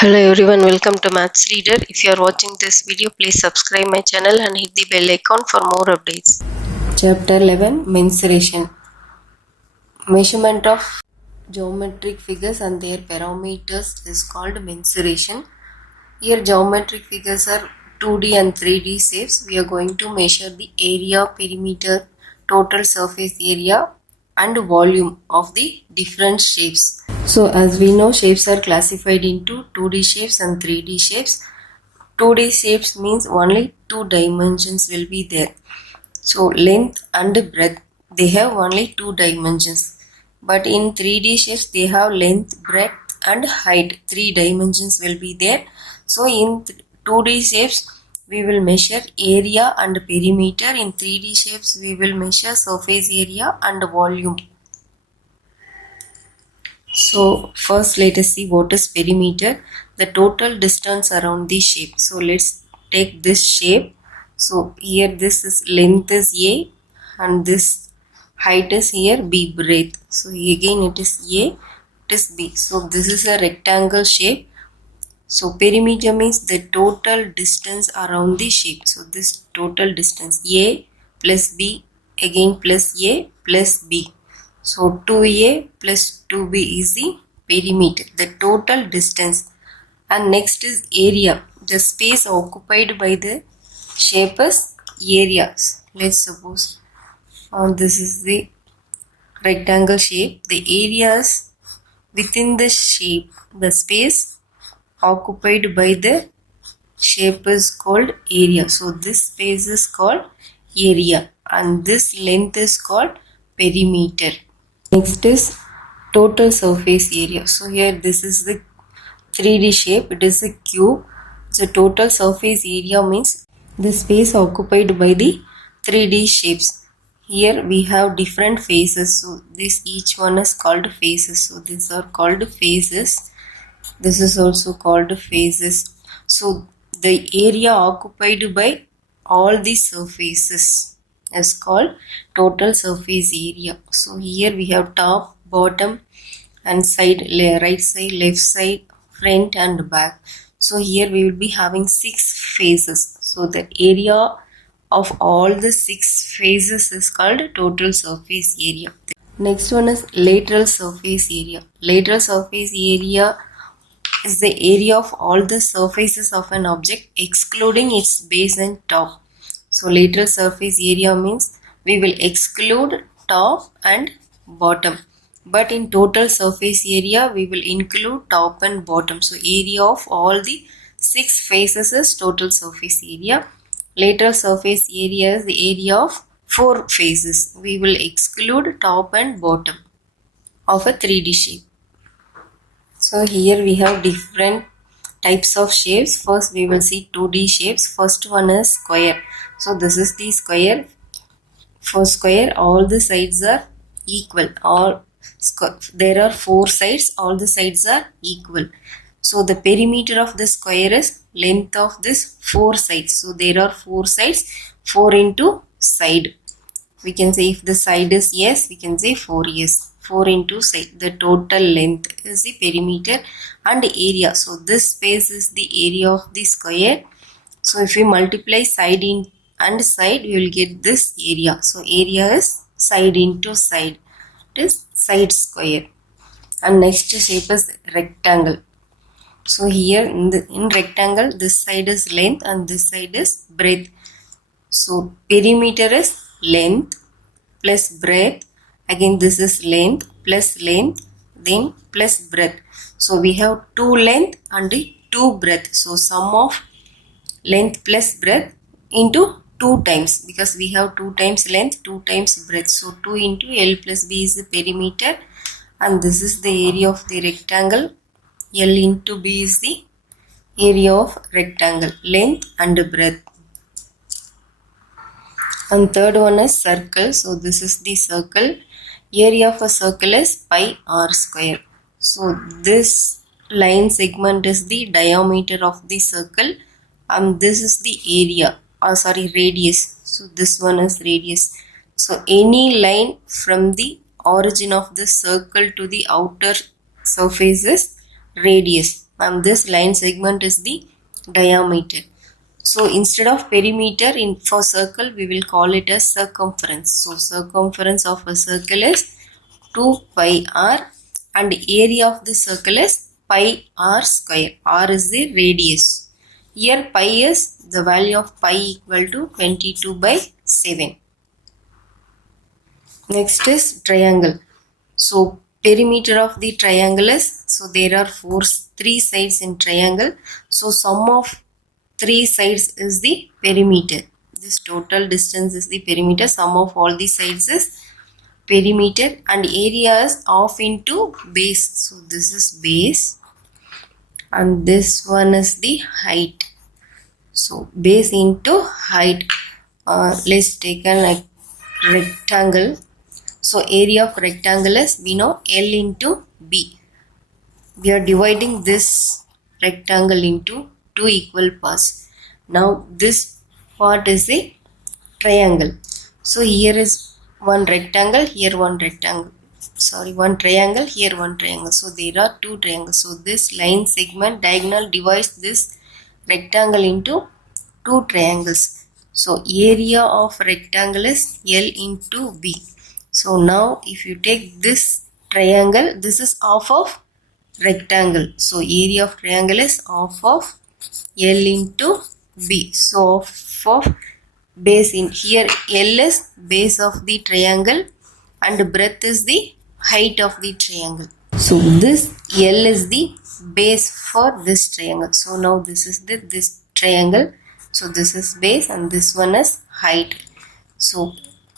Hello everyone, welcome to Maths Reader. If you are watching this video, please subscribe my channel and hit the bell icon for more updates. Chapter 11 Mensuration. Measurement of geometric figures and their parameters is called mensuration. Here geometric figures are 2D and 3D shapes. We are going to measure the area, perimeter, total surface area and volume of the different shapes. So as we know, shapes are classified into 2D shapes and 3D shapes. 2D shapes means only two dimensions will be there. So length and breadth, they have only two dimensions. But in 3D shapes, they have length, breadth and height. Three dimensions will be there. So in 2D shapes, we will measure area and perimeter. In 3D shapes, we will measure surface area and volume. So first let us see what is perimeter. The total distance around the shape. So let's take this shape. So here this is length is A and this height is here B, breadth. So again it is A, it is B. So this is a rectangle shape. So perimeter means the total distance around the shape. So this total distance A plus B again plus A plus B. So 2A plus 2B is the perimeter, the total distance. And next is area. The space occupied by the shape is areas. Let's suppose this is the rectangle shape. The areas within the shape, the space occupied by the shape is called area. So this space is called area and this length is called perimeter. Next is total surface area. So here this is the 3D shape. It is a cube. So total surface area means the space occupied by the 3D shapes. Here we have different faces. So this each one is called faces. So these are called faces. This is also called faces. So the area occupied by all the surfaces is called total surface area. So here we have top, bottom and side, right side, left side, front and back. So here we will be having 6 faces. So the area of all the 6 faces is called total surface area. Next one is lateral surface area. Lateral surface area is the area of all the surfaces of an object excluding its base and top. So lateral surface area means we will exclude top and bottom. But in total surface area we will include top and bottom. So area of all the 6 faces is total surface area. Lateral surface area is the area of 4 faces. We will exclude top and bottom of a 3D shape. So here we have different types of shapes. First we will see 2D shapes. First one is square. So this is the square. For square all the sides are equal. There are 4 sides. All the sides are equal. So the perimeter of the square is length of this 4 sides. So there are 4 sides. 4 into side. We can say if the side is yes, we can say 4 yes. 4 into side. The total length is the perimeter and area. So this space is the area of the square. So if we multiply side in and side, we will get this area. So area is side into side. It is side square. And next shape is rectangle. So here in rectangle, this side is length and this side is breadth. So perimeter is length plus breadth. Again this is length, then plus breadth. So we have 2 length and 2 breadth. So sum of length plus breadth into 2 times, because we have 2 times length, 2 times breadth. So 2 into L plus B is the perimeter and this is the area of the rectangle. L into B is the area of rectangle, length and breadth. And third one is circle. So this is the circle. Area of a circle is pi r square. So this line segment is the diameter of the circle and this is the area, radius. So this one is radius. So any line from the origin of the circle to the outer surface is radius. and this line segment is the diameter. So instead of perimeter for circle, we will call it as circumference. So circumference of a circle is 2 pi r and area of the circle is pi r square. R is the radius. Here pi is the value of pi equal to 22 by 7. Next is triangle. So perimeter of the triangle is, so there are three sides in triangle. So sum of three sides is the perimeter. This total distance is the perimeter. Sum of all the sides is perimeter and area is half into base. So this is base and this one is the height. So base into height. Let's take a rectangle. So area of rectangle is, we know, L into B. We are dividing this rectangle into two equal parts. Now this part is a triangle. So here is one rectangle, here one rectangle. Sorry, one triangle, here one triangle. So there are two triangles. So this line segment diagonal divides this rectangle into two triangles. So area of rectangle is L into B. So now if you take this triangle, this is half of rectangle. So area of triangle is half of L into B. So half of base in here, L is base of the triangle and breadth is the height of the triangle. So this L is the base for this triangle. So now this is this triangle. So this is base and this one is height. So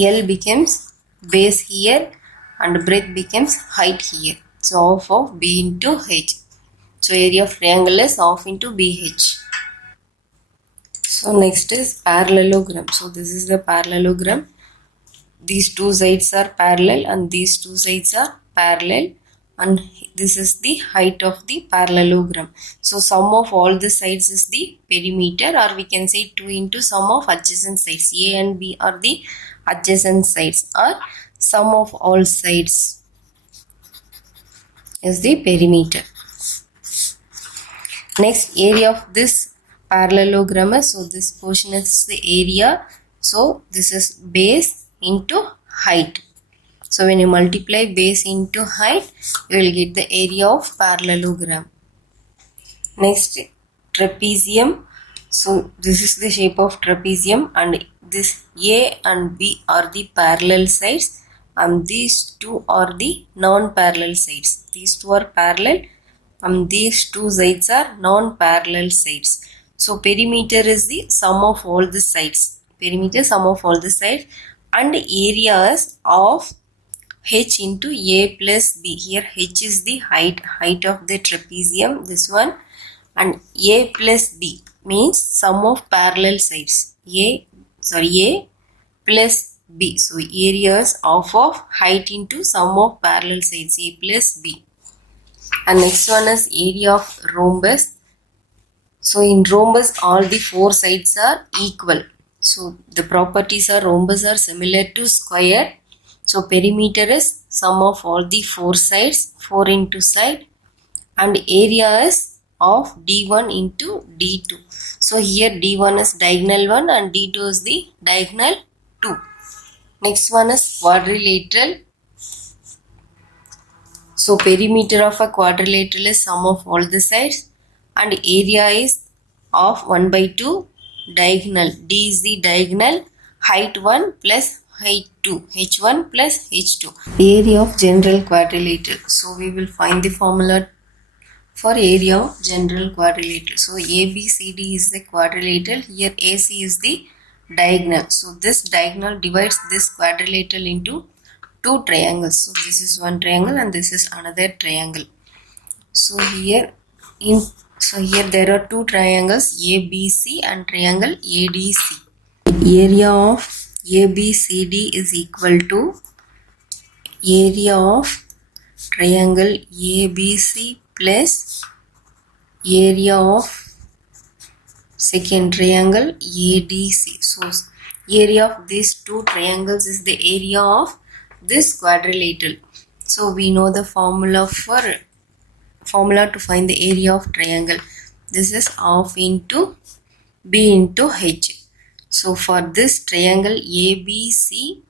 L becomes base here and breadth becomes height here. So half of B into H. So area of triangle is half into BH. So next is parallelogram. So this is the parallelogram. These two sides are parallel and these two sides are parallel, and this is the height of the parallelogram. So sum of all the sides is the perimeter, or we can say 2 into sum of adjacent sides. A and B are the adjacent sides, or sum of all sides is the perimeter. Next, area of this parallelogram is, so this portion is the area. So this is base into height. So when you multiply base into height, you will get the area of parallelogram. Next, trapezium. So this is the shape of trapezium, and this A and B are the parallel sides and these two are the non-parallel sides. These two are parallel and these two sides are non-parallel sides. So perimeter is the sum of all the sides. Perimeter sum of all the sides, and areas of H into A plus B. Here H is the height of the trapezium, this one, and A plus B means sum of parallel sides. A plus B. So areas of height into sum of parallel sides, A plus B. And next one is area of rhombus. So in rhombus, all the four sides are equal. So the properties of rhombus are similar to square. So perimeter is sum of all the four sides, 4 into side, and area is of D1 into D2. So here D1 is diagonal 1 and D2 is the diagonal 2. Next one is quadrilateral. So perimeter of a quadrilateral is sum of all the sides and area is of 1 by 2 diagonal. D is the diagonal, height 1 plus height 2, H1 plus H2. Area of general quadrilateral. So we will find the formula for area of general quadrilateral. So ABCD is the quadrilateral. Here AC is the diagonal. So this diagonal divides this quadrilateral into two triangles. So this is one triangle and this is another triangle. So here there are two triangles, ABC and triangle ADC. Area of ABCD is equal to area of triangle ABC plus area of second triangle ADC. So area of these two triangles is the area of this quadrilateral. So we know the formula for formula to find the area of triangle. This is half into B into H. So for this triangle ABC,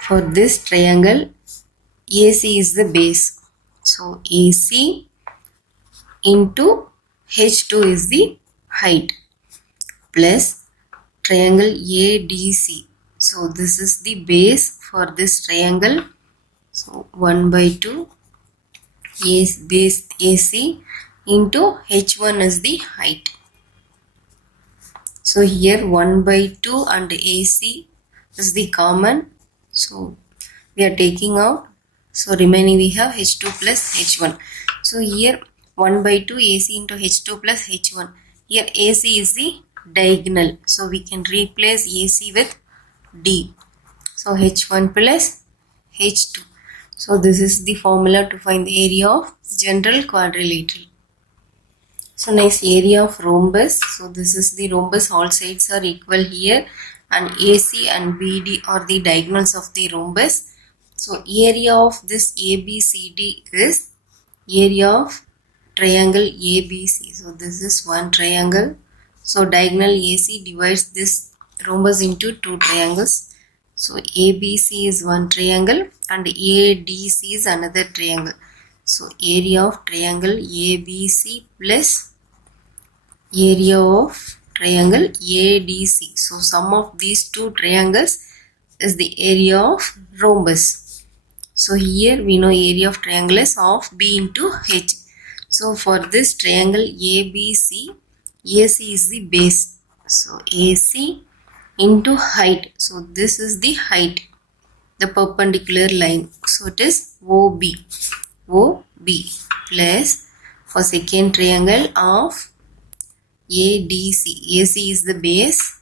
for this triangle AC is the base. So AC into H2 is the height plus triangle ADC. So this is the base for this triangle. So 1 by 2 is base AC into H1 is the height. So here 1 by 2 and AC is the common. So we are taking out. So remaining we have H2 plus H1. So here 1 by 2 AC into H2 plus H1. Here AC is the diagonal. So we can replace AC with D. So H1 plus H2. So this is the formula to find the area of general quadrilateral. So next, area of rhombus. So this is the rhombus, all sides are equal here, and AC and BD are the diagonals of the rhombus. So area of this ABCD is area of triangle ABC. So this is one triangle. So diagonal AC divides this rhombus into two triangles. So ABC is one triangle and ADC is another triangle. So area of triangle ABC plus area of triangle ADC. So sum of these two triangles is the area of rhombus. So here we know area of triangle is half B into H. So for this triangle ABC, AC is the base. So AC into height. So this is the height, the perpendicular line. So it is OB. OB plus for second triangle of ADC. AC is the base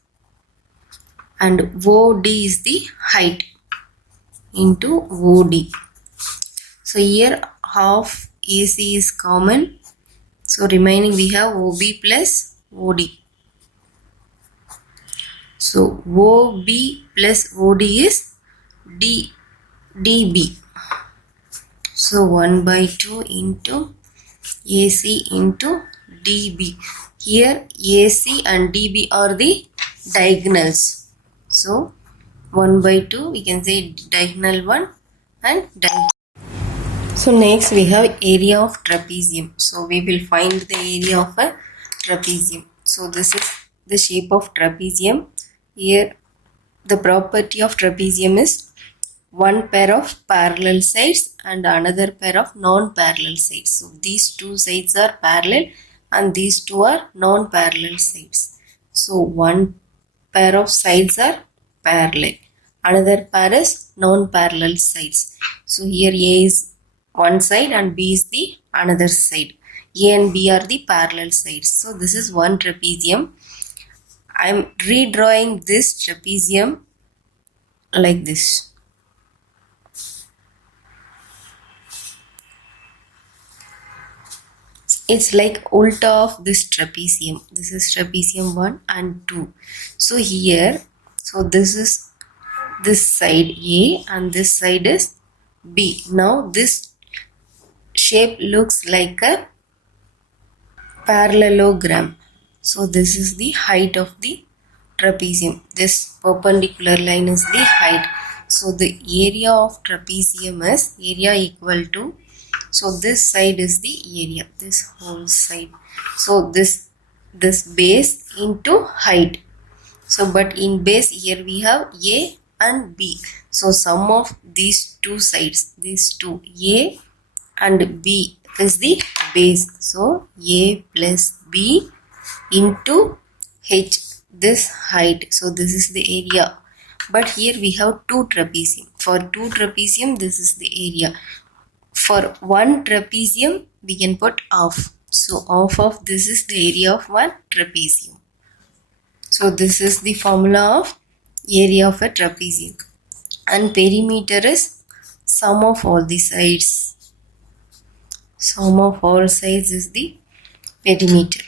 and OD is the height into OD. So here half AC is common. So remaining we have OB plus OD. So OB plus OD is DB. So 1 by 2 into AC into DB. Here AC and DB are the diagonals. So 1 by 2 we can say diagonal 1 and diagonal. So next we have area of trapezium. So we will find the area of a trapezium. So this is the shape of trapezium. Here the property of trapezium is one pair of parallel sides and another pair of non-parallel sides. So these two sides are parallel and these two are non-parallel sides. So one pair of sides are parallel. Another pair is non-parallel sides. So here A is one side and B is the another side. A and B are the parallel sides. So this is one trapezium. I am redrawing this trapezium like this. It's like ulta of this trapezium. This is trapezium 1 and 2. So here, so this is this side A and this side is B. Now this shape looks like a parallelogram. So this is the height of the trapezium. This perpendicular line is the height. So the area of trapezium is area equal to, so this side is the area, this whole side. So this base into height. So but in base here we have A and B. So sum of these two sides, these two A and B is the base. So A plus B into H, this height. So this is the area. But here we have two trapezium. For two trapezium this is the area. For one trapezium we can put half. So half of this is the area of one trapezium. So this is the formula of area of a trapezium. And perimeter is sum of all the sides. Sum of all sides is the perimeter.